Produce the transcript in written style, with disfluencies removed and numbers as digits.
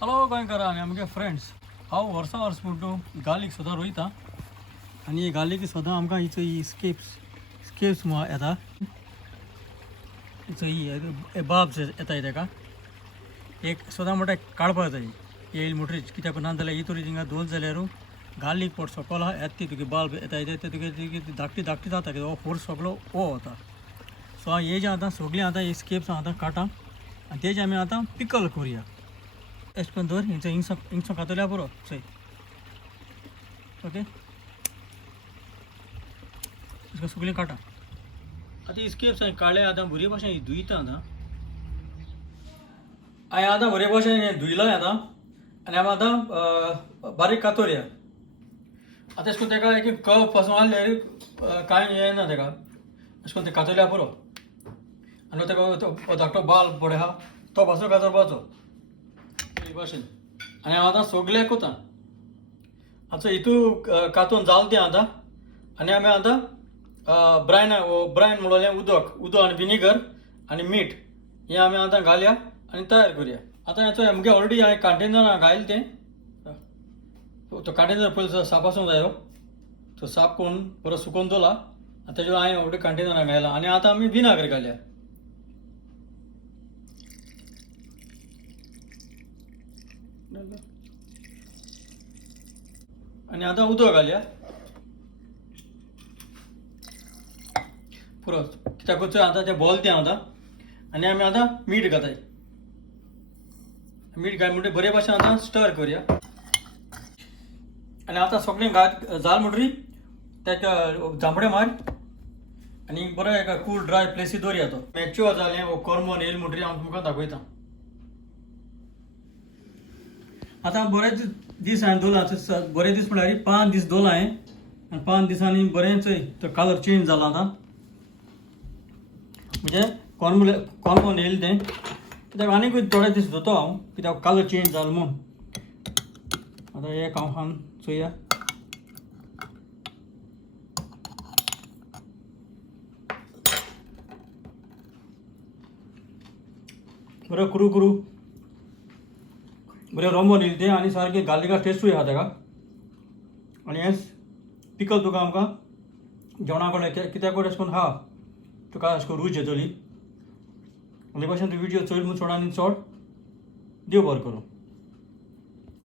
हॅलो गोंयकारा आनी आमगे फ्रेंड्स हांव वर्सां वर्स म्हणटू गालीक सदां रोयता आनी ही गालीक सदां आमकां हिचो ही स्केप्स येता हिचो ही बाब्स येताय ताका एक सदां म्हणटा काडपाक जाय येयल म्हणटरीच कित्याक ना जाल्यार ही तरी थिंगा दोन जाल्यार गालीक पोट सकयल आहा येता ती तुगे बाल्ब येताय ते तुगे धाकटी धाकटी जाता कित्याक हो फोर्स सगळो हो वता सो हांव हे जे आतां सगळीं आतां ही स्केप्स आतां काडटा आनी तेजे आमी आतां पिकल करुया एश करून दवर हिंचो हिंगसो कातल्या पुरो चोय ओके इसको सगळीं काटा आतां ही स्केप्स हांवें काडले आतां बरे भाशेन ही धुयता आतां हांवें आतां बरे भाशेन हें धुयलां आतां आनी आमी आतां बारीक कातोरया आतां एश करून तेका एक कप पासून आहल्यार कांय हें ना तेका एश करून ते कातल्या पुरो आनी तेका धाकटो बाल्ब पडे आहा तो पासून कातरपाचो भाशेन आनी हांव आतां सगळे कोता आतां हितू कातून जाल तें आतां आनी आमी आतां ब्रायन म्हणलें उदक आनी विनेगर आनी मीठ हें आमी आतां घालया आनी तयार करुया आतां हेचो आमगे ऑलरेडी हांवें कंटेनर घायल तें तो कंटेनर पयलीं साफ आसूंक जायो तो साफ करून परत सुकोवन दवरला आनी तेजेर हांवें ऑलरेडी कंटेनर घायला आनी आतां आमी विनेगर घालया आनी आतां उदक घालया पुरो कित्याक आतां तें बॉल तें आतां आनी आमी आतां मीठ घाताय मीठ घाल म्हणटकीर बरे भाशेन आतां स्टर करुया आनी आतां सगळें जाल म्हणटरी तेका जांबडे मार आनी बरो एका कूल ड्राय प्लेसीर दवरया तो मॅच्युअर जालें वो कोरमोन येयले म्हणटरी हांव तुमकां दाखयता आतां बरेच दीस हांवें दवरला बरे दीस म्हळ्यार 5 दीस दवरला हांवें आनी 5 दिसांनी बरेंच तो कलर चेंज जाला आतां म्हणजे कोरमोन येयलें तें कित्याक आनीकूय थोडे दीस दोतो हांव कित्याक कलर चेंज जालो म्हूण आतां एक हांव खावन चोया बरो कुरू कुरू बरें रोमोन येयलें तें आनी सारकें गार्लिका टेस्टूय आहा तेका आनी हें पिकल तुका आमकां जेवणा कडेन कित्याक अशें करून आहा तुका अशें करून रूच येतली आनी भाशेन तूं विडियो चड म्हूण चड आनी चड देव बरें करूं.